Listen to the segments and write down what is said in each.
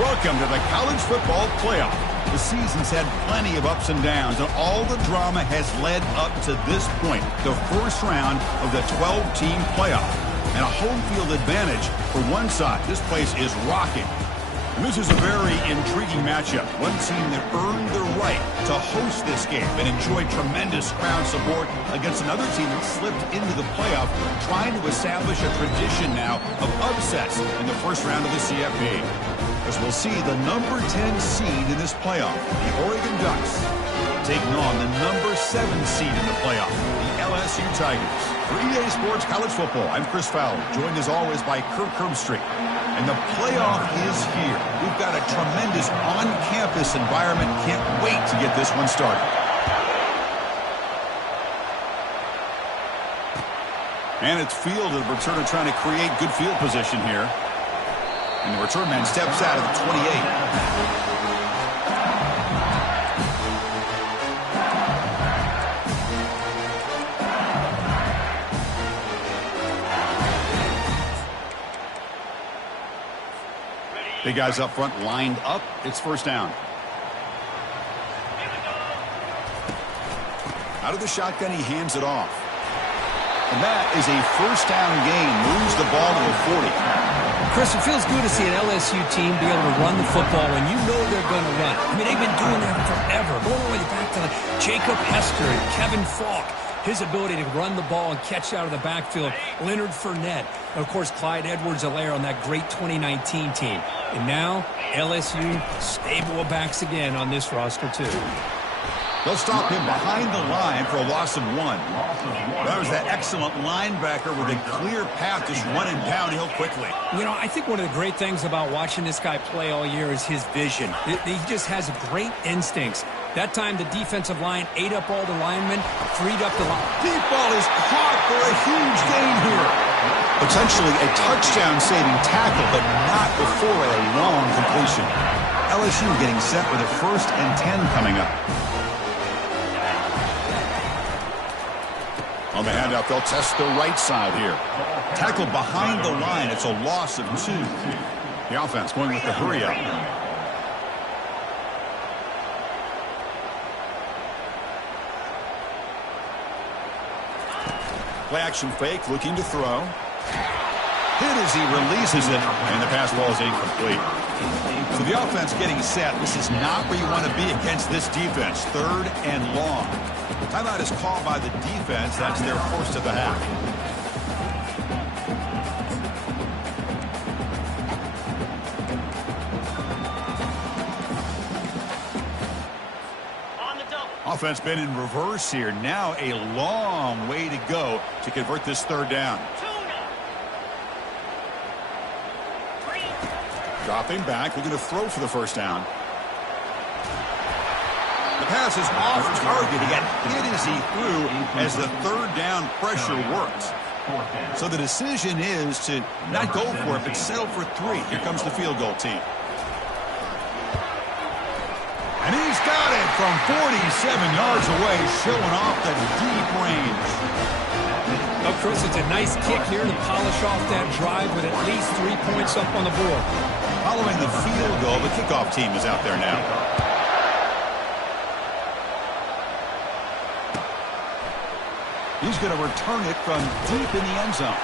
Welcome to the College Football Playoff. The season's had plenty of ups and downs, and all the drama has led up to this point, the first round of the 12-team playoff. And a home field advantage for one side. This place is rocking. And this is a very intriguing matchup. One team that earned the right to host this game and enjoyed tremendous crowd support against another team that slipped into the playoff, trying to establish a tradition now of upsets in the first round of the CFP. As we'll see the number 10 seed in this playoff, the Oregon Ducks, taking on the number 7 seed in the playoff, the LSU Tigers. For EA Sports College Football, I'm Chris Fowler, joined as always by Kirk Herbstreit. And the playoff is here. We've got a tremendous on-campus environment. Can't wait to get this one started. And it's fielded. Returner trying to create good field position here. And the return man steps out of the 28. Big guys up front lined up. It's first down. Out of the shotgun, he hands it off. And that is a first down gain. Moves the ball to the 40. Chris, it feels good to see an LSU team be able to run the football when you know they're going to run. I mean, they've been doing that forever. Going all the way back to Jacob Hester and Kevin Falk. His ability to run the ball and catch out of the backfield. Leonard Fournette. And, of course, Clyde Edwards-Helaire on that great 2019 team. And now, LSU stable of backs again on this roster, too. They'll stop him behind the line for a loss of 1. That was that excellent linebacker with a clear path, just running downhill quickly. You know, I think one of the great things about watching this guy play all year is his vision. He just has great instincts. That time, the defensive line ate up all the linemen, freed up the line. Deep ball is caught for a huge gain here. Potentially a touchdown-saving tackle, but not before a long completion. LSU getting set with a 1st and 10 coming up. On the handout, they'll test the right side here. Tackle behind the line. It's a loss of 2. The offense going with the hurry up. Play action fake, looking to throw. Hit as he releases it, and the pass ball is incomplete. So the offense getting set. This is not where you want to be against this defense. 3rd and long. Timeout is called by the defense. That's their first of the half. Offense been in reverse here. Now a long way to go to convert this 3rd down. Dropping back, looking to throw for the first down. The pass is off target. He got hit as he threw as the 3rd down pressure works. So the decision is to not go for it, but settle for 3. Here comes the field goal team. And he's got it from 47 yards away, showing off the deep range. Well, Chris, it's a nice kick here to polish off that drive with at least 3 points up on the board. Following the field goal, the kickoff team is out there now. He's going to return it from deep in the end zone.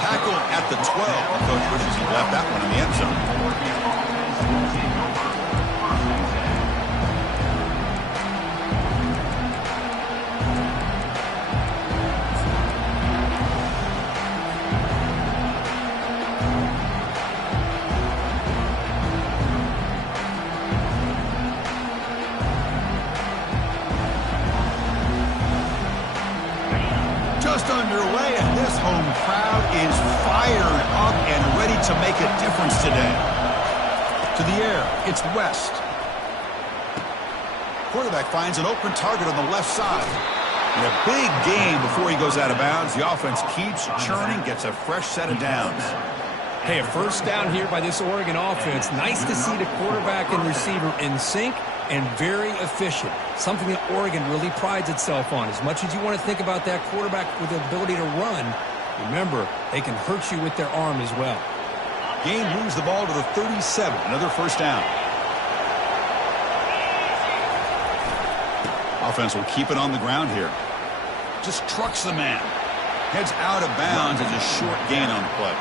Tackle at the 12. The coach wishes he left that one in the end zone. Just underway, and this home crowd is fired up and ready to make a difference today. To the air, it's West. Quarterback finds an open target on the left side. And a big game before he goes out of bounds. The offense keeps churning, gets a fresh set of downs. Hey, a first down here by this Oregon offense. Nice to see the quarterback and receiver in sync and very efficient. Something that Oregon really prides itself on. As much as you want to think about that quarterback with the ability to run, remember, they can hurt you with their arm as well. Gain moves the ball to the 37. Another first down. Offense will keep it on the ground here. Just trucks the man. Heads out of bounds as a short gain on the play.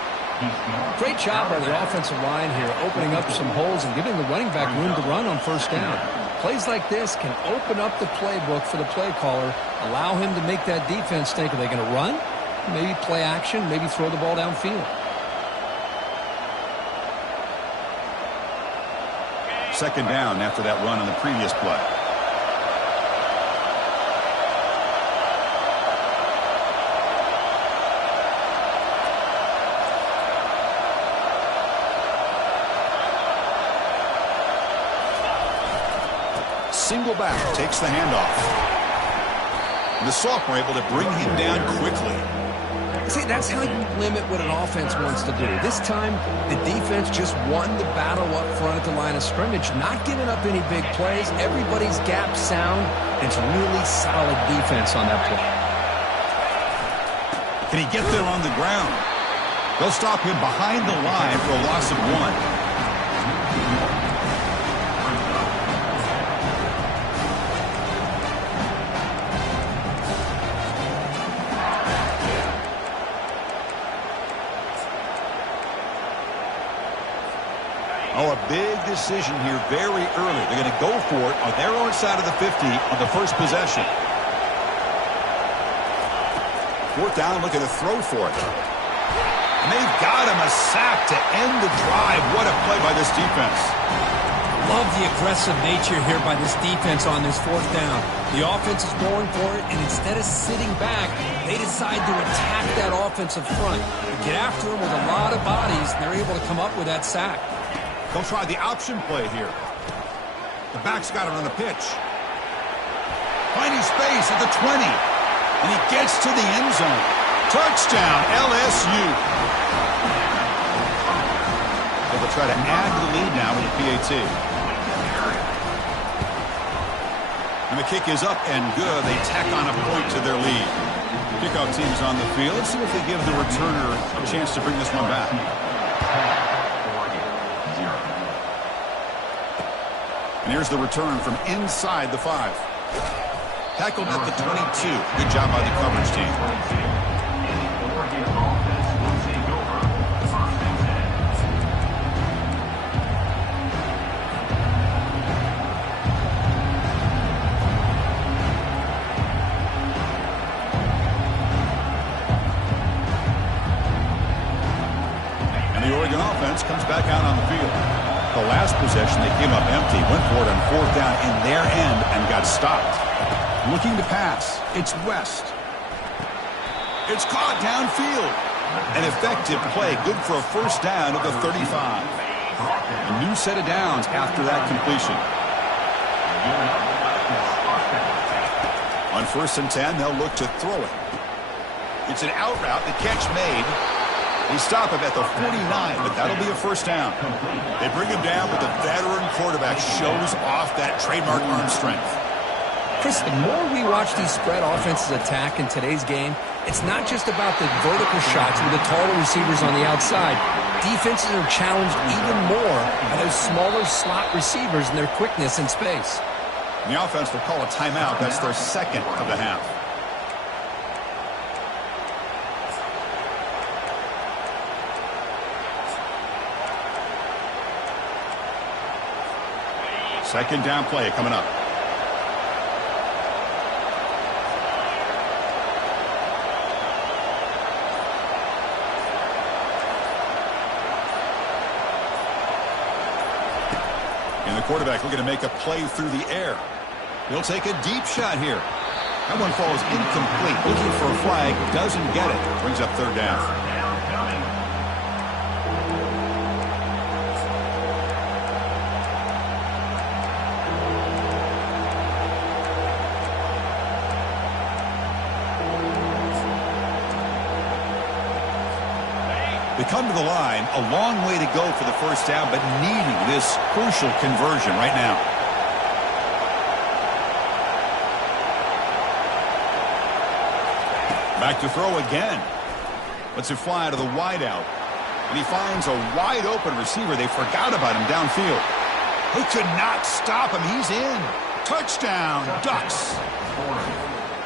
Great job by the offensive line here, opening up some holes and giving the running back room to run on first down. Plays like this can open up the playbook for the play caller, allow him to make that defense think, are they going to run? Maybe play action, maybe throw the ball downfield. Second down after that run on the previous play. Single back, takes the handoff. And the sophomore able to bring him down quickly. See, that's how you limit what an offense wants to do. This time, the defense just won the battle up front at the line of scrimmage, not giving up any big plays. Everybody's gap sound. It's really solid defense on that play. Can he get there on the ground? They'll stop him behind the line for a loss of 1. Oh, a big decision here very early. They're going to go for it on their own side of the 50 on the first possession. Fourth down, looking to throw for it. And they've got him a sack to end the drive. What a play by this defense. Love the aggressive nature here by this defense on this fourth down. The offense is going for it, and instead of sitting back, they decide to attack that offensive front. They get after him with a lot of bodies, and they're able to come up with that sack. They'll try the option play here. The back's got it on the pitch. Finding space at the 20. And he gets to the end zone. Touchdown, LSU. They'll try to add to the lead now with the PAT. And the kick is up and good. They tack on a point to their lead. Kickoff team's on the field. Let's see if they give the returner a chance to bring this one back. And here's the return from inside the 5. Tackled at the 22. Good job by the coverage team. And the Oregon offense comes back out on the field. The last possession, they came up empty, went for it on fourth down in their end and got stopped. Looking to pass, it's West. It's caught downfield. An effective play, good for a first down at the 35. A new set of downs after that completion. On first and 10, they'll look to throw it. It's an out route, the catch made. They stop him at the 49, but that'll be a first down. They bring him down, but the veteran quarterback shows off that trademark arm strength. Chris, the more we watch these spread offenses attack in today's game, it's not just about the vertical shots with the taller receivers on the outside. Defenses are challenged even more by those smaller slot receivers and their quickness in space. And the offense will call a timeout. That's their second of the half. Second down play coming up. And the quarterback looking to make a play through the air. He'll take a deep shot here. That one falls incomplete. Looking for a flag. Doesn't get it. Brings up third down. They come to the line, a long way to go for the first down, but needing this crucial conversion right now. Back to throw again. Lets it fly out of the wideout. And he finds a wide open receiver. They forgot about him downfield. They could not stop him. He's in. Touchdown, Ducks.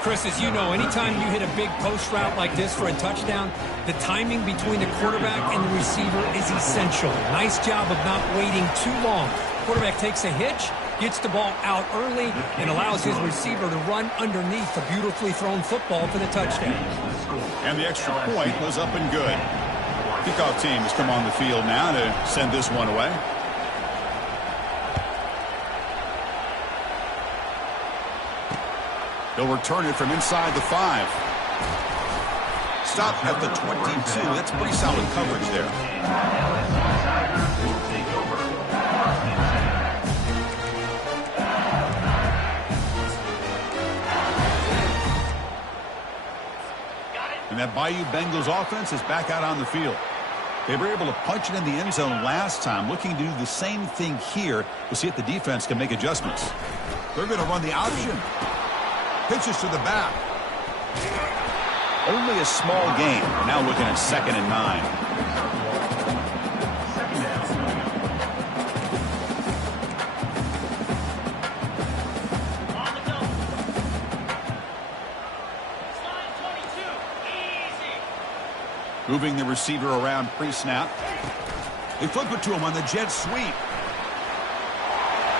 Chris, as you know, anytime you hit a big post route like this for a touchdown, the timing between the quarterback and the receiver is essential. Nice job of not waiting too long. Quarterback takes a hitch, gets the ball out early, and allows his receiver to run underneath the beautifully thrown football for the touchdown. And the extra point was up and good. Kickoff team has come on the field now to send this one away. He'll return it from inside the 5. Stop at the 22. That's pretty solid coverage there. And that Bayou Bengals offense is back out on the field. They were able to punch it in the end zone last time. Looking to do the same thing here. We'll see if the defense can make adjustments. They're going to run the option. Pitches to the back. Only a small gain. Now looking at 2nd and 9. Moving the receiver around pre-snap. They flip it to him on the jet sweep.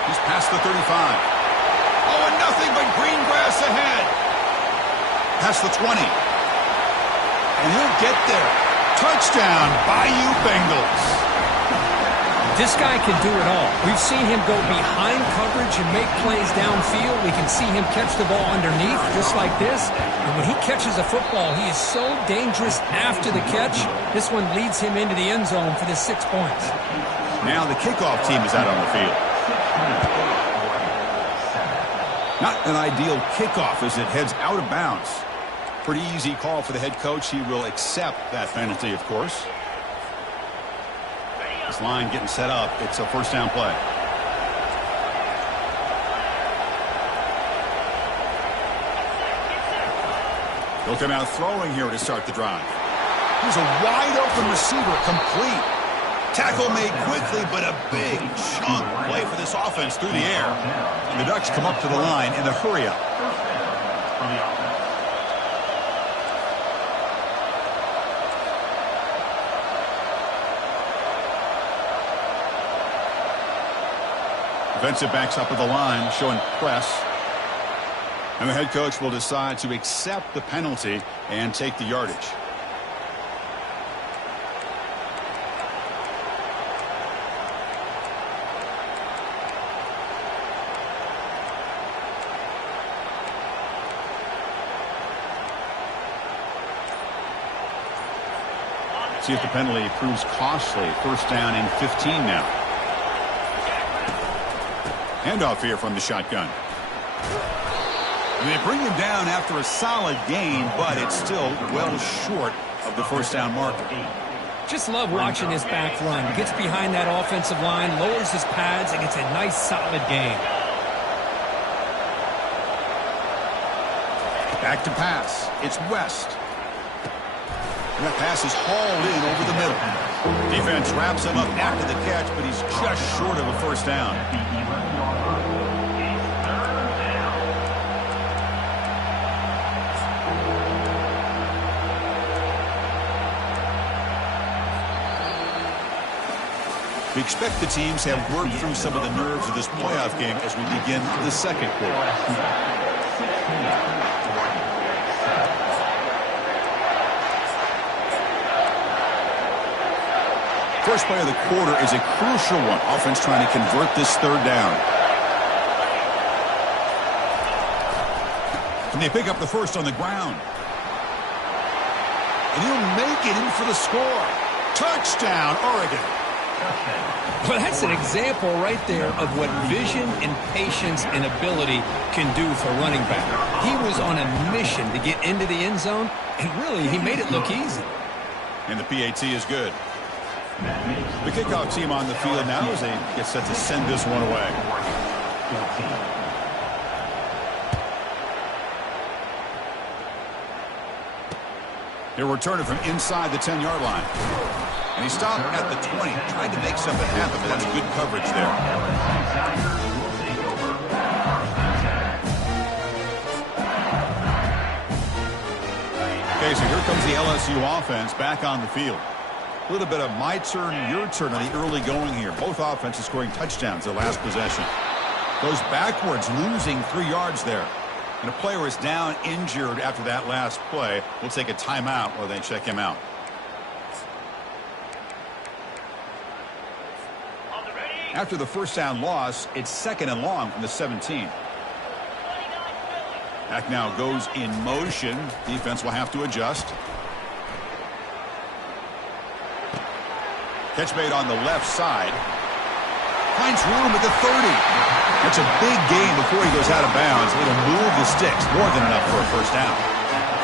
He's past the 35. Oh, and nothing but green grass ahead. Past the 20. And he'll get there. Touchdown, Bayou Bengals. This guy can do it all. We've seen him go behind coverage and make plays downfield. We can see him catch the ball underneath just like this. And when he catches a football, he is so dangerous after the catch. This one leads him into the end zone for the 6 points. Now the kickoff team is out on the field. Not an ideal kickoff as it heads out of bounds. Pretty easy call for the head coach. He will accept that penalty, of course. This line getting set up. It's a first down play. He'll come out throwing here to start the drive. He's a wide open receiver, complete. Tackle made quickly, but a big chunk play for this offense through the air. And the Ducks come up to the line in a hurry-up. Defensive backs up at the line, showing press. And the head coach will decide to accept the penalty and take the yardage. See if the penalty proves costly. First down and 15 now. Handoff here from the shotgun. They bring him down after a solid gain, but it's still well short of the first down marker. Just love watching this back run. Gets behind that offensive line, lowers his pads, and gets a nice solid gain. Back to pass. It's West. And that pass is hauled in over the middle. Defense wraps him up after the catch, but he's just short of a first down. We expect the teams have worked through some of the nerves of this playoff game as we begin the second quarter. First play of the quarter is a crucial one. Offense trying to convert this third down. And they pick up the first on the ground. And he'll make it in for the score. Touchdown, Oregon. Well, that's an example right there of what vision and patience and ability can do for running back. He was on a mission to get into the end zone, and really, he made it look easy. And the PAT is good. The kickoff team on the field now as they get set to send this one away. He'll return it from inside the 10-yard line. And he stopped at the 20. Tried to make something happen, but that's good coverage there. Okay, so here comes the LSU offense back on the field. A little bit of my turn, your turn on the early going here. Both offenses scoring touchdowns their last possession. Goes backwards, losing 3 yards there. And a player is down injured after that last play. We'll take a timeout while they check him out. After the first down loss, it's 2nd and long from the 17. Back now goes in motion. Defense will have to adjust. Catch made on the left side. Finds room at the 30. That's a big gain before he goes out of bounds. It'll move the sticks. More than enough for a first down.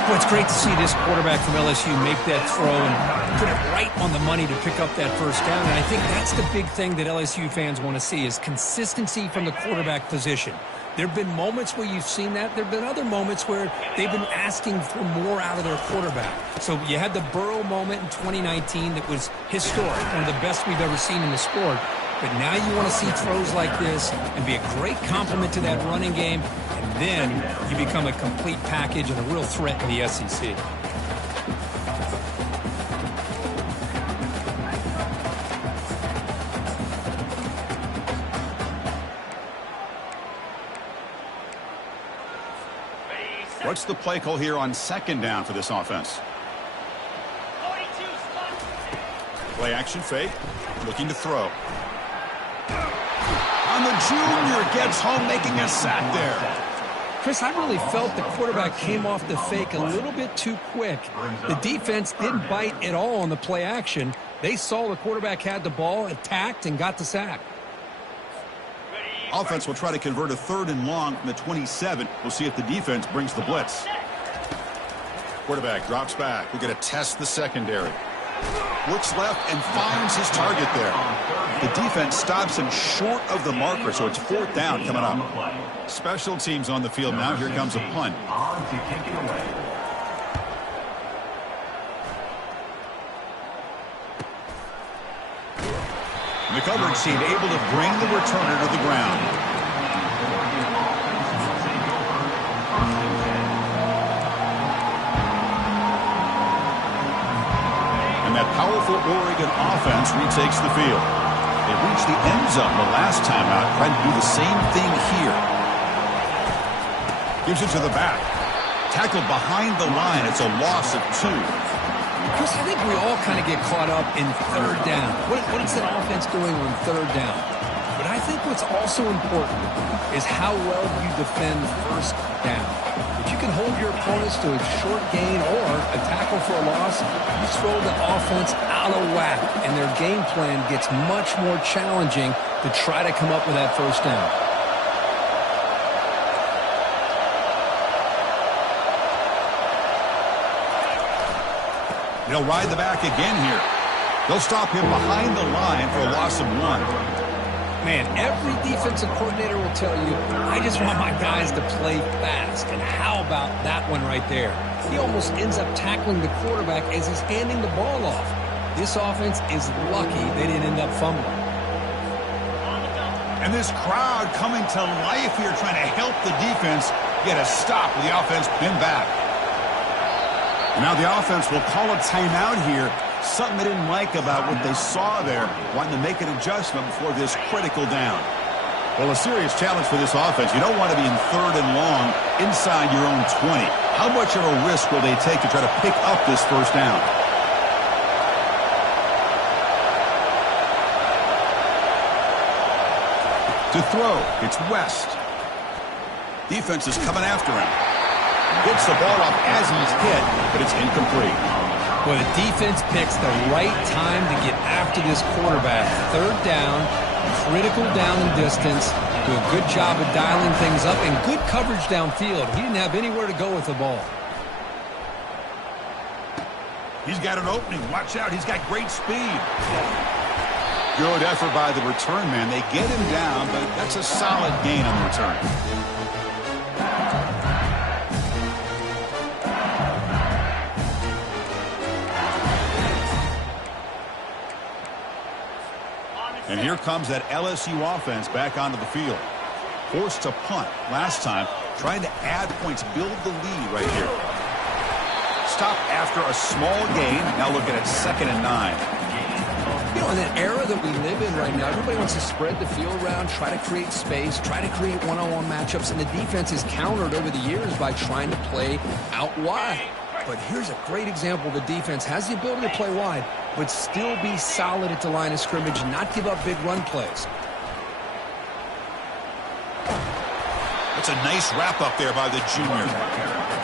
Well, it's great to see this quarterback from LSU make that throw and put it right on the money to pick up that first down. And I think that's the big thing that LSU fans want to see is consistency from the quarterback position. There have been moments where you've seen that. There have been other moments where they've been asking for more out of their quarterback. So you had the Burrow moment in 2019 that was historic, one of the best we've ever seen in the sport. But now you want to see throws like this and be a great complement to that running game, and then you become a complete package and a real threat in the SEC. What's the play call here on 2nd down for this offense? Play action fake, looking to throw. And the junior gets home, making a sack there. Chris, I really felt the quarterback came off the fake a little bit too quick. The defense didn't bite at all on the play action. They saw the quarterback had the ball, attacked, and got the sack. Offense will try to convert a 3rd and long from the 27. We'll see if the defense brings the blitz. Quarterback drops back. We're going to test the secondary. Looks left and finds his target there. The defense stops him short of the marker, so it's 4th down coming up. Special teams on the field now. Here comes a punt. The coverage team able to bring the returner to the ground. And that powerful Oregon offense retakes the field. They reached the end zone the last time out, trying to do the same thing here. Gives it to the back. Tackled behind the line. It's a loss of 2. Chris, I think we all kind of get caught up in 3rd down. What is that offense doing on 3rd down? But I think what's also important is how well you defend 1st down. If you can hold your opponents to a short gain or a tackle for a loss, you throw the offense out of whack, and their game plan gets much more challenging to try to come up with that 1st down. They'll ride the back again here. They'll stop him behind the line for a loss of 1. Man, every defensive coordinator will tell you, I just want my guys to play fast. And how about that one right there? He almost ends up tackling the quarterback as he's handing the ball off. This offense is lucky they didn't end up fumbling. And this crowd coming to life here, trying to help the defense get a stop with the offense pinned back. Now the offense will call a timeout here Something they didn't like about what they saw there, wanting to make an adjustment before this critical down. Well, a serious challenge for this offense. You don't want to be in 3rd and long inside your own 20. How much of a risk will they take to try to pick up this first down? To throw, it's West. Defense is coming after him. Gets the ball up as he's hit, but it's incomplete. Well, the defense picks the right time to get after this quarterback. 3rd down, critical down and distance. Do a good job of dialing things up and good coverage downfield. He didn't have anywhere to go with the ball. He's got an opening. Watch out. He's got great speed. Good effort by the return man. They get him down, but that's a solid gain on the return. And here comes that LSU offense back onto the field. Forced to punt last time, trying to add points, build the lead right here. Stop after a small gain. Now looking at 2nd and 9. You know, in that era that we live in right now, everybody wants to spread the field around, try to create space, try to create one-on-one matchups, and the defense is countered over the years by trying to play out wide. But here's a great example. The defense has the ability to play wide, but still be solid at the line of scrimmage and not give up big run plays. That's a nice wrap-up there by the junior.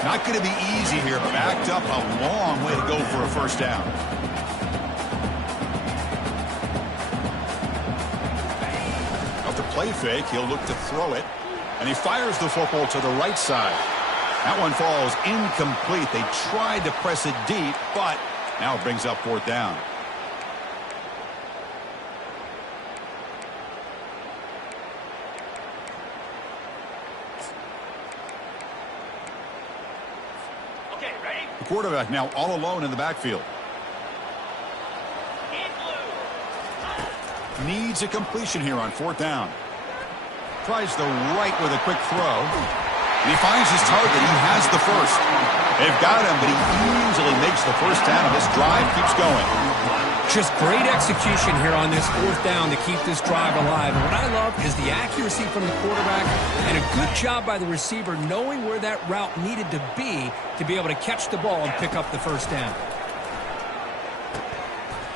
Not going to be easy here. Backed up a long way to go for a first down. After play fake, he'll look to throw it. And he fires the football to the right side. That one falls incomplete. They tried to press it deep, but now it brings up 4th down. Okay, ready? The quarterback now all alone in the backfield. Needs a completion here on 4th down. Tries the right with a quick throw. And he finds his target. He has the first. They've got him, but he easily makes the first down, and this drive keeps going. Just great execution here on this 4th down to keep this drive alive. And what I love is the accuracy from the quarterback and a good job by the receiver knowing where that route needed to be able to catch the ball and pick up the first down.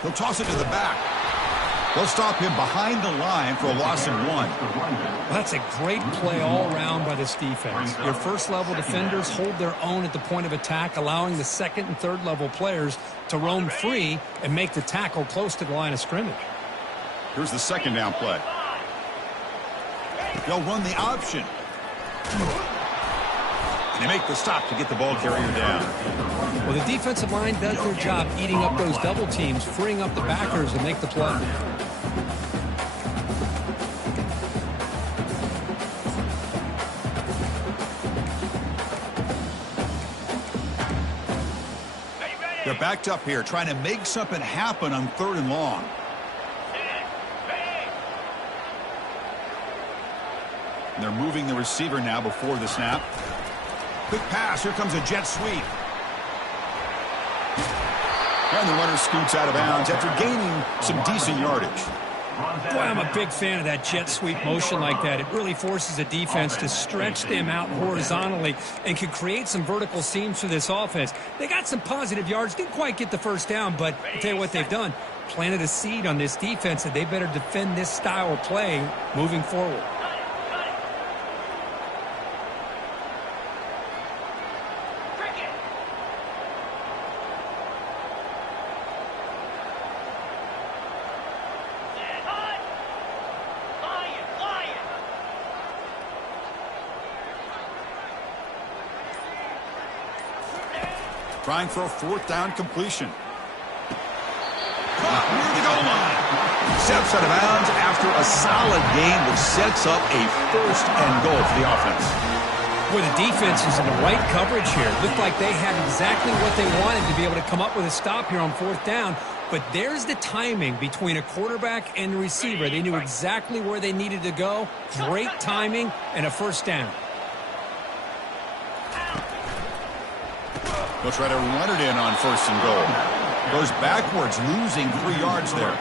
He'll toss it to the back. They'll stop him behind the line for a loss of 1. Well, that's a great play all around by this defense. Your first-level defenders hold their own at the point of attack, allowing the 2nd and 3rd-level players to roam free and make the tackle close to the line of scrimmage. Here's the 2nd down play. They'll run the option. And they make the stop to get the ball carrier down. Well, the defensive line does their job eating up those double teams, freeing up the backers to make the play. They're backed up here, trying to make something happen on 3rd and long. And they're moving the receiver now before the snap. Quick pass. Here comes a jet sweep. And the runner scoots out of bounds after gaining some decent yardage. Boy, I'm a big fan of that jet sweep motion like that. It really forces a defense to stretch them out horizontally and can create some vertical seams for this offense. They got some positive yards. Didn't quite get the first down, but I'll tell you what they've done. Planted a seed on this defense that they better defend this style of play moving forward. Trying for a 4th down completion. Caught near the goal line. Steps out of bounds after a solid gain, which sets up a 1st and goal for the offense. Boy, the defense is in the right coverage here. Looked like they had exactly what they wanted to be able to come up with a stop here on 4th down. But there's the timing between a quarterback and the receiver. They knew exactly where they needed to go. Great timing and a first down. He'll try to run it in on 1st and goal. Goes backwards, losing 3 yards there.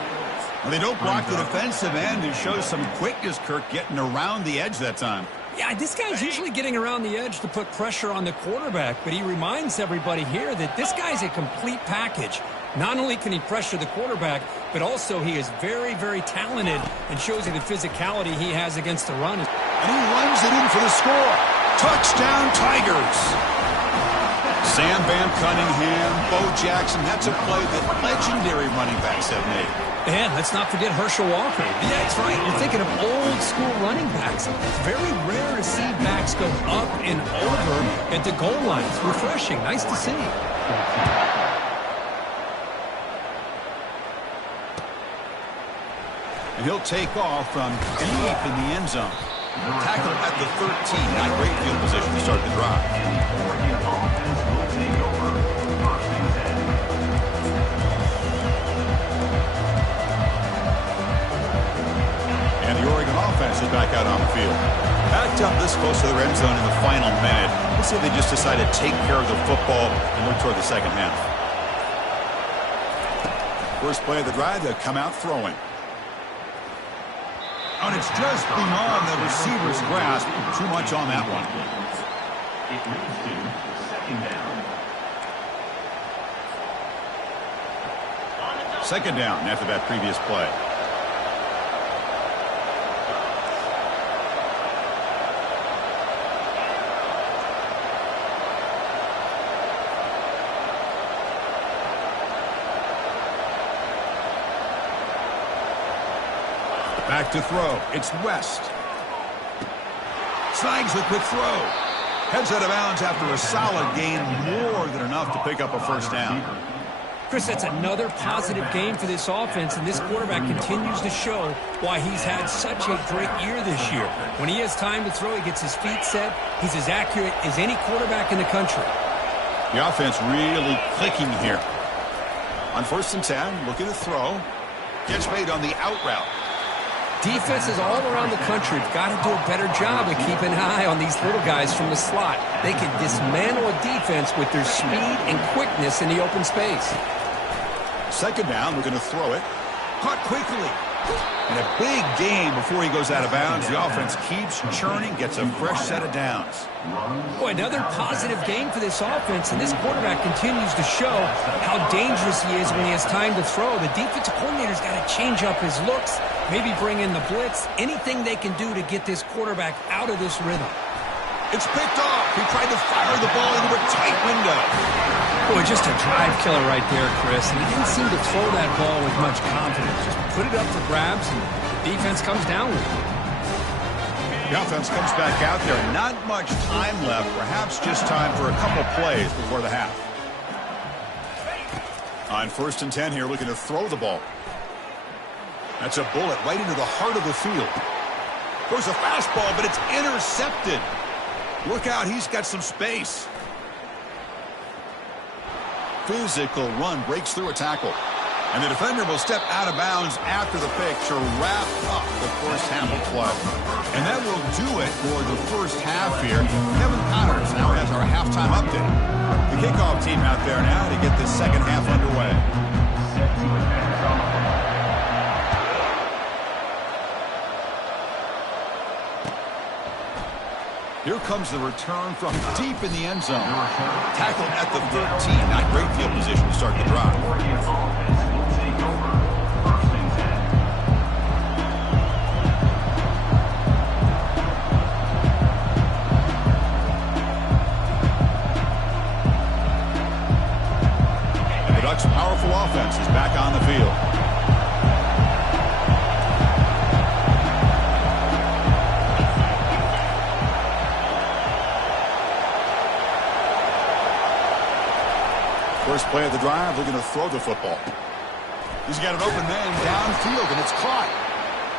Well, they don't block the defensive end. It shows some quickness, Kirk, getting around the edge that time. Yeah, this guy's usually getting around the edge to put pressure on the quarterback, but he reminds everybody here that this guy's a complete package. Not only can he pressure the quarterback, but also he is very, very talented and shows you the physicality he has against the run. And he runs it in for the score. Touchdown, Tigers. Sam Van Cunningham, Bo Jackson, that's a play that legendary running backs have made. And let's not forget Herschel Walker. Yeah, that's right. You're thinking of old school running backs. It's very rare to see backs go up and over at the goal line. It's refreshing. Nice to see. And he'll take off from deep in the end zone. Tackle at the 13. Not great field position to start the drive. And the Oregon offense is back out on the field. Backed up this close to their end zone in the final minute. Let's say they just decided to take care of the football and look toward the second half. First play of the drive, they'll come out throwing. And it's just beyond the receiver's grasp. Too much on that one. It moves to 2nd down. Second down after that previous play. Back to throw. It's West. Snags the quick throw. Heads out of bounds after a solid gain, more than enough to pick up a first down. Chris, that's another positive game for this offense, and this quarterback continues to show why he's had such a great year this year. When he has time to throw, he gets his feet set. He's as accurate as any quarterback in the country. The offense really clicking here. On 1st and 10, looking to throw. Gets made on the out route. Defenses all around the country have got to do a better job of keeping an eye on these little guys from the slot. They can dismantle a defense with their speed and quickness in the open space. Second down, we're going to throw it. Caught quickly. And a big gain before he goes out of bounds. The offense keeps churning, gets a fresh set of downs. Boy, another positive game for this offense, and this quarterback continues to show how dangerous he is when he has time to throw. The defensive coordinator's got to change up his looks, maybe bring in the blitz, anything they can do to get this quarterback out of this rhythm. It's picked off. He tried to fire the ball into a tight window. Boy, just a drive killer right there, Chris. And he didn't seem to throw that ball with much confidence. Just put it up for grabs, and the defense comes down with it. The offense comes back out there. Not much time left. Perhaps just time for a couple plays before the half. On 1st and 10 here, looking to throw the ball. That's a bullet right into the heart of the field. Goes a fastball, but it's intercepted. Look out, he's got some space. Physical run, breaks through a tackle. And the defender will step out of bounds after the pick to wrap up the first half of play. And that will do it for the first half here. Kevin Connors now has our halftime update. The kickoff team out there now to get this second half underway. Here comes the return from deep in the end zone. Tackled at the 13. Not great field position to start the drive. And the Ducks' powerful offense is back on the field. First play of the drive, looking to throw the football. He's got an open man downfield, and it's caught.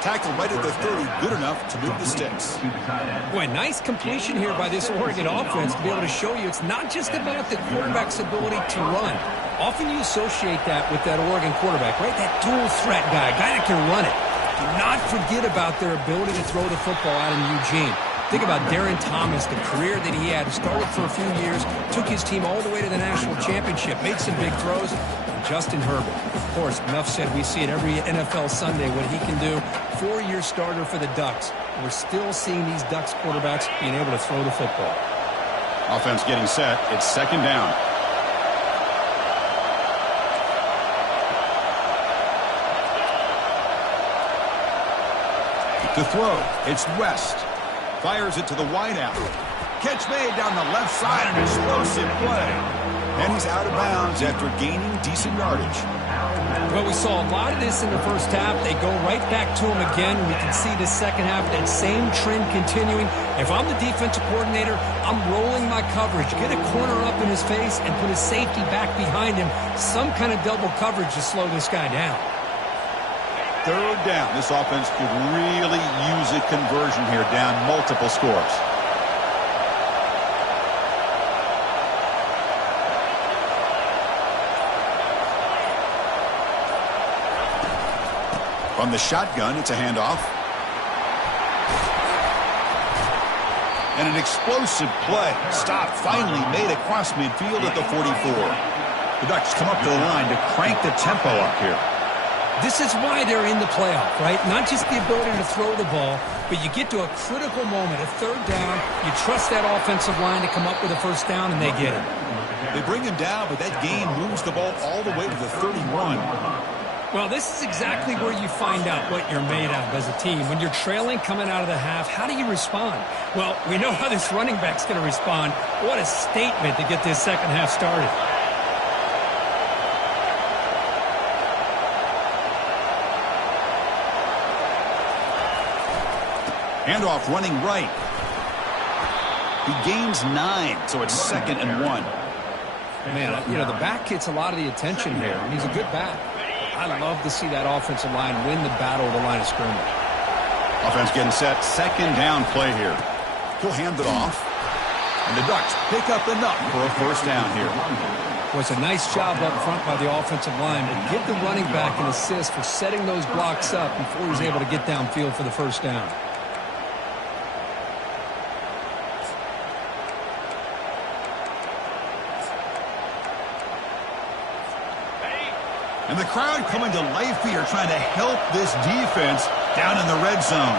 Tackled right at the 30, good enough to move the sticks. Boy, nice completion here by this Oregon offense to be able to show you it's not just about the quarterback's ability to run. Often you associate that with that Oregon quarterback, right? That dual threat guy that can run it. Do not forget about their ability to throw the football out in Eugene. Think about Darren Thomas, the career that he had. Started for a few years, took his team all the way to the national championship, made some big throws. And Justin Herbert, of course, enough said, we see it every NFL Sunday what he can do. 4-year starter for the Ducks. We're still seeing these Ducks quarterbacks being able to throw the football. Offense getting set. It's second down. To throw, it's West. Fires it to the wideout. Catch made down the left side, an explosive play. And he's out of bounds after gaining decent yardage. Well, we saw a lot of this in the first half. They go right back to him again. We can see the second half, that same trend continuing. If I'm the defensive coordinator, I'm rolling my coverage. Get a corner up in his face and put his safety back behind him. Some kind of double coverage to slow this guy down. Third down. This offense could really use a conversion here, down multiple scores. From the shotgun, it's a handoff. And an explosive play. Stop finally made across midfield at the 44. The Ducks come up to the line to crank the tempo up here. This is why they're in the playoff, right? Not just the ability to throw the ball, but you get to a critical moment, a third down. You trust that offensive line to come up with a first down, and they get it. They bring him down, but that gain moves the ball all the way to the 31. Well, this is exactly where you find out what you're made of as a team. When you're trailing coming out of the half, how do you respond? Well, we know how this running back's going to respond. What a statement to get this second half started. Handoff running right. He gains 9, so it's 2nd and 1. Man, you know, the back gets a lot of the attention here. He's a good back. I love to see that offensive line win the battle of the line of scrimmage. Offense getting set. Second down play here. He'll hand it off. And the Ducks pick up enough for a first down here. Well, it's a nice job up front by the offensive line, but give the running back an assist for setting those blocks up before he's able to get downfield for the first down. And the crowd coming to life here, trying to help this defense down in the red zone.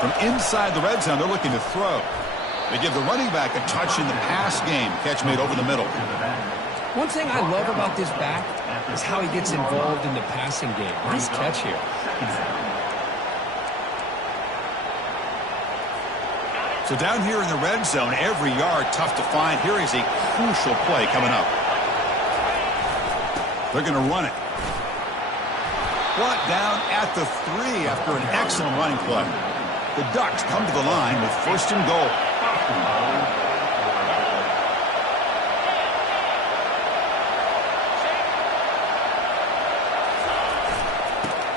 From inside the red zone, they're looking to throw. They give the running back a touch in the pass game. Catch made over the middle. One thing I love about this back is how he gets involved in the passing game. Nice catch here. So down here in the red zone, every yard tough to find. Here is a crucial play coming up. They're going to run it. Brought down at the 3 after an excellent running play. The Ducks come to the line with 1st and goal.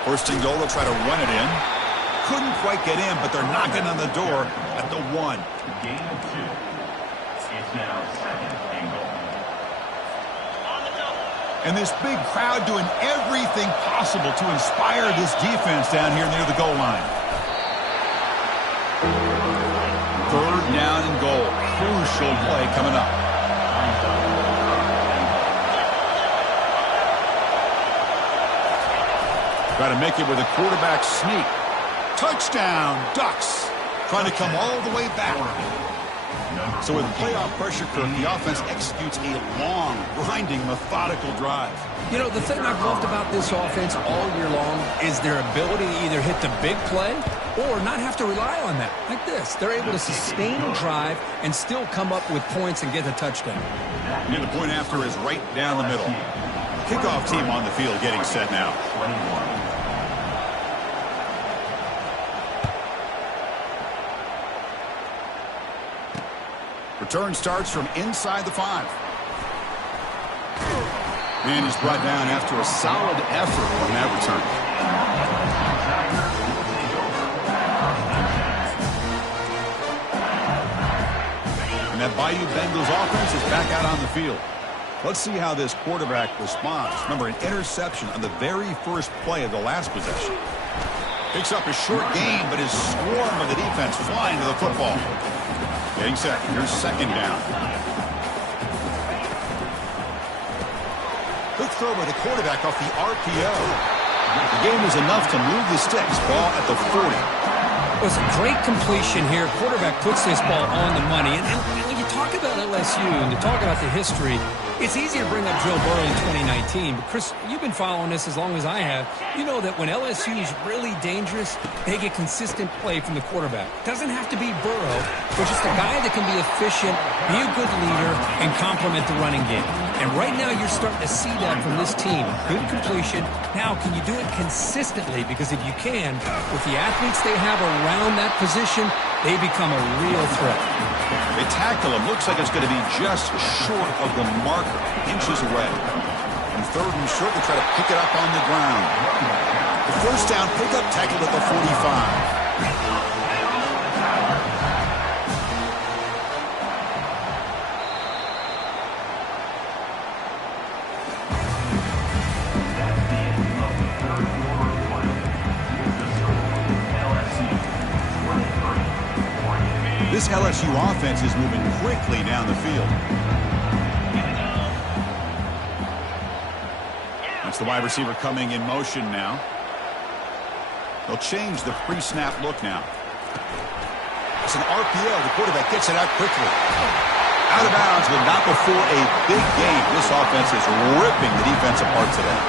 First and goal, they'll try to run it in. Couldn't quite get in, but they're knocking on the door at the 1. Gain of 2. It's now 2nd and goal. And this big crowd doing everything possible to inspire this defense down here near the goal line. Third down and goal. Crucial play coming up. Try to make it with a quarterback sneak. Touchdown, Ducks. Trying to come all the way back. So with playoff pressure, Kirk, the offense executes a long, grinding, methodical drive. You know, the thing I've loved about this offense all year long is their ability to either hit the big play or not have to rely on that. Like this. They're able to sustain a drive and still come up with points and get a touchdown. And the point after is right down the middle. Kickoff team on the field getting set now. 21. Return starts from inside the 5. And he's brought down after a solid effort on that return. And that Bayou Bengals offense is back out on the field. Let's see how this quarterback responds. Remember, an interception on the very first play of the last possession. Picks up a short gain, but is swarmed by the defense flying to the football. Getting set. Here's second down. Quick throw by the quarterback off the RPO. The game is enough to move the sticks. Ball at the 40. It was a great completion here. Quarterback puts this ball on the money. And when you talk about LSU and you talk about the history, it's easy to bring up Joe Burrow in 2019. But, Chris, you've been following this as long as I have. You know that when LSU is really dangerous, they get consistent play from the quarterback. Doesn't have to be Burrow, but just a guy that can be efficient, be a good leader, and complement the running game. And right now you're starting to see that from this team. Good completion. Now, can you do it consistently? Because if you can, with the athletes they have around that position, they become a real threat. They tackle him. Looks like it's going to be just short of the marker, inches away. And third and short, they try to pick it up on the ground. The first down pickup tackled at the 45. This LSU offense is moving quickly down the field. That's the wide receiver coming in motion now. They'll change the pre-snap look now. It's an RPO. The quarterback gets it out quickly. Out of bounds, but not before a big game. This offense is ripping the defense apart today.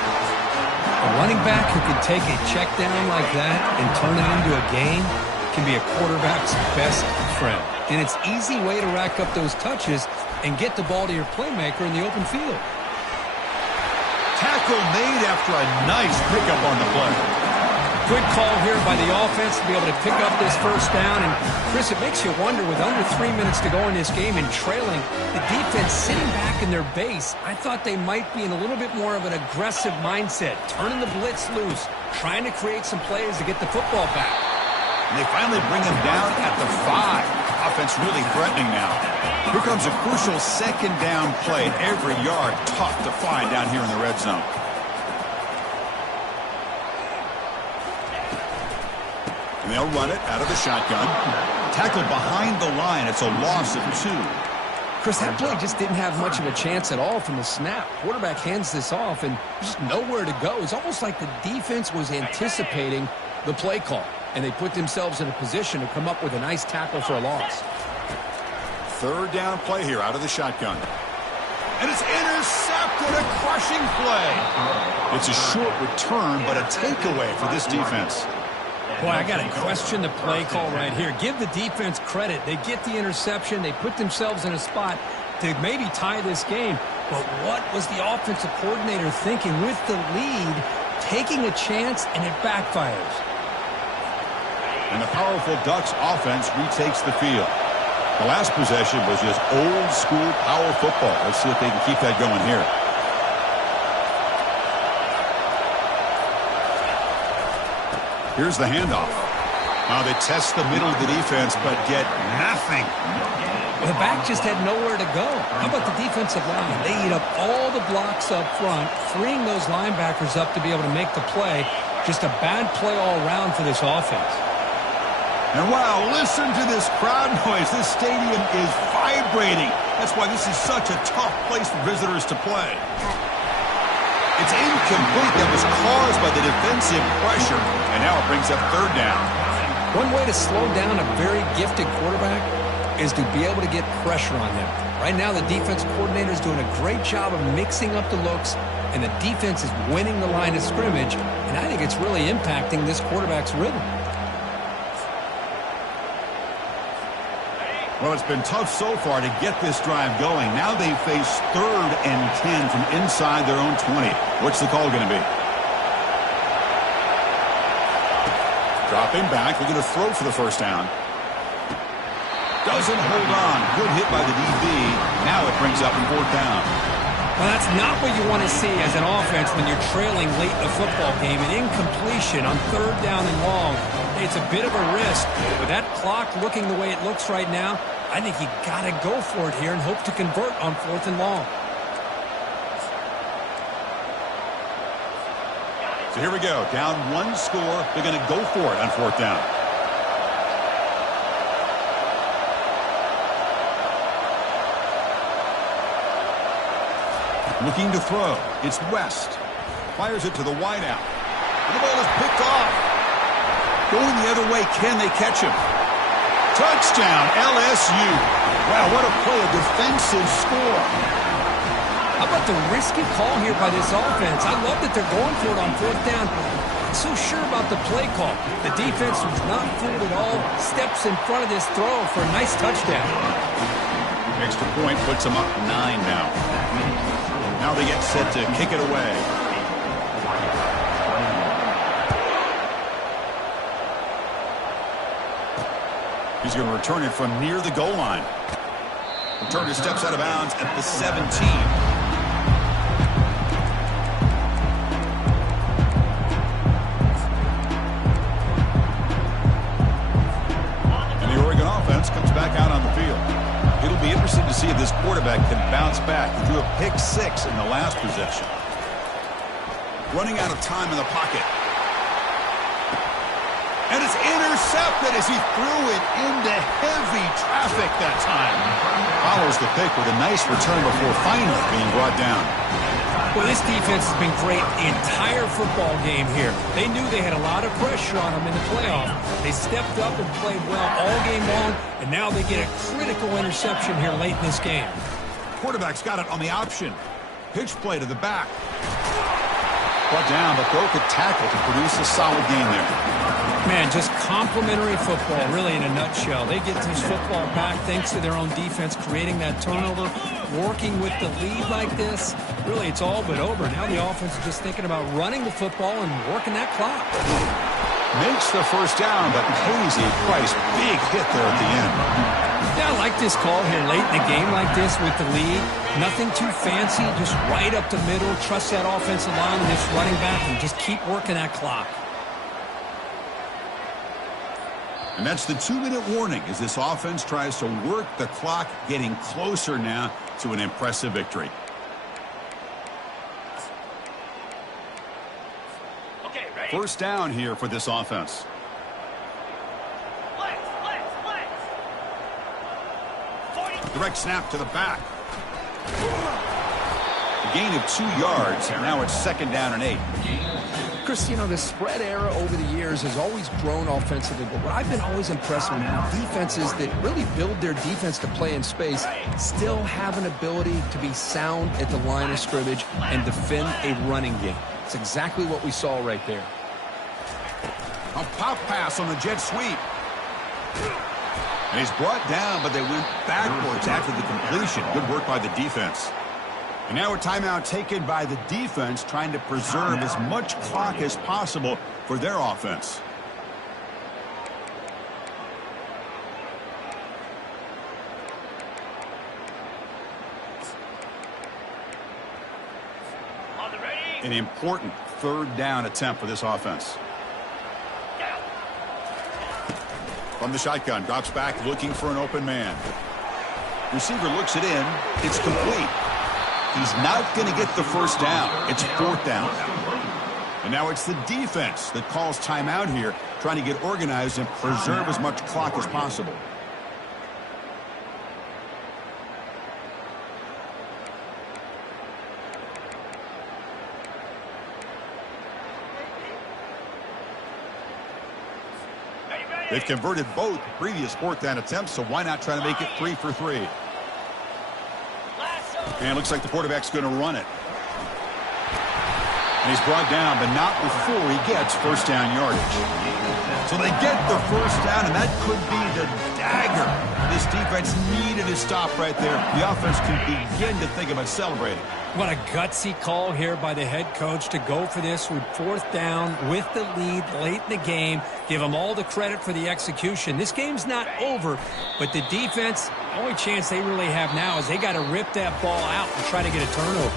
A running back who can take a check down like that and turn it into a game can be a quarterback's best friend. And it's an easy way to rack up those touches and get the ball to your playmaker in the open field. Tackle made after a nice pickup on the play. Good call here by the offense to be able to pick up this first down. And, Chris, it makes you wonder, with under 3 minutes to go in this game and trailing, the defense sitting back in their base, I thought they might be in a little bit more of an aggressive mindset, turning the blitz loose, trying to create some plays to get the football back. And they finally bring him down at the 5. Offense really threatening now. Here comes a crucial second down play. Every yard tough to find down here in the red zone. And they'll run it out of the shotgun. Tackled behind the line. It's a loss of 2. Chris, that play just didn't have much of a chance at all from the snap. Quarterback hands this off and just nowhere to go. It's almost like the defense was anticipating the play call, and they put themselves in a position to come up with a nice tackle for a loss. Third down play here out of the shotgun. And it's intercepted, a crushing play. It's a short return, but a takeaway for this defense. Boy, I got to question the play call right here. Give the defense credit. They get the interception. They put themselves in a spot to maybe tie this game. But what was the offensive coordinator thinking with the lead, taking a chance, and it backfires? And the powerful Ducks offense retakes the field. The last possession was just old-school power football. Let's see if they can keep that going here. Here's the handoff. Now they test the middle of the defense, but get nothing. Well, the back just had nowhere to go. How about the defensive line? They eat up all the blocks up front, freeing those linebackers up to be able to make the play. Just a bad play all around for this offense. And wow, listen to this crowd noise. This stadium is vibrating. That's why this is such a tough place for visitors to play. It's incomplete. That was caused by the defensive pressure, and now it brings up third down. One way to slow down a very gifted quarterback is to be able to get pressure on him. Right now, the defense coordinator is doing a great job of mixing up the looks, and the defense is winning the line of scrimmage, and I think it's really impacting this quarterback's rhythm. Well, it's been tough so far to get this drive going. Now they face 3rd and 10 from inside their own 20. What's the call going to be? Dropping back, looking to throw for the first down. Doesn't hold on. Good hit by the DB. Now it brings up 4th down. Well, that's not what you want to see as an offense when you're trailing late in a football game. An incompletion on 3rd down and long. It's a bit of a risk. With that clock looking the way it looks right now, I think you got to go for it here and hope to convert on 4th and long. So here we go. Down one score. They're going to go for it on fourth down. Looking to throw. It's West. Fires it to the wideout. The ball is picked off. Going the other way. Can they catch him? Touchdown, LSU. Wow, what a play. A defensive score. How about the risky call here by this offense? I love that they're going for it on fourth down. Not so sure about the play call. The defense was not fooled at all. Steps in front of this throw for a nice touchdown. Extra point puts them up 9 now. Now they get set to kick it away. He's going to return it from near the goal line. Returner steps out of bounds at the 17. And the Oregon offense comes back out on the field. It'll be interesting to see if this quarterback can bounce back. He threw a pick-6 in the last possession. Running out of time in the pocket. And it's intercepted as he threw it into heavy traffic that time. Follows the pick with a nice return before finally being brought down. Well, this defense has been great the entire football game here. They knew they had a lot of pressure on them in the playoff. They stepped up and played well all game long, and now they get a critical interception here late in this game. Quarterback's got it on the option. Pitch play to the back. Brought down, but broke a tackle to produce a solid gain there. Man, just complimentary football, really, in a nutshell. They get this football back thanks to their own defense, creating that turnover, working with the lead like this. Really, it's all but over. Now the offense is just thinking about running the football and working that clock. Makes the first down, but pays a price. Big hit there at the end. Yeah, I like this call here late in the game like this with the lead. Nothing too fancy, just right up the middle. Trust that offensive line and this running back and just keep working that clock. And that's the 2-minute warning as this offense tries to work the clock, getting closer now to an impressive victory. Okay, ready? First down here for this offense. Direct snap to the back. A gain of 2 yards, and now it's 2nd down and 8. Chris, you know, the spread era over the years has always grown offensively, but what I've been always impressed with defenses that really build their defense to play in space still have an ability to be sound at the line of scrimmage and defend a running game. It's exactly what we saw right there. A pop pass on the jet sweep. And he's brought down, but they went backwards after the completion. Good work by the defense. And now a timeout taken by the defense, trying to preserve as much clock as possible for their offense. An important 3rd down attempt for this offense. From the shotgun, drops back, looking for an open man. Receiver looks it in. It's complete. He's not going to get the first down. It's 4th down. And now it's the defense that calls timeout here, trying to get organized and preserve as much clock as possible. They've converted both previous 4th down attempts, so why not try to make it 3 for 3? And it looks like the quarterback's going to run it. And he's brought down, but not before he gets first down yardage. So they get the first down, and that could be the dagger. This defense needed to stop right there. The offense can begin to think about celebrating. What a gutsy call here by the head coach to go for this with 4th down with the lead late in the game. Give them all the credit for the execution. This game's not over, but the defense, the only chance they really have now is they got to rip that ball out and try to get a turnover.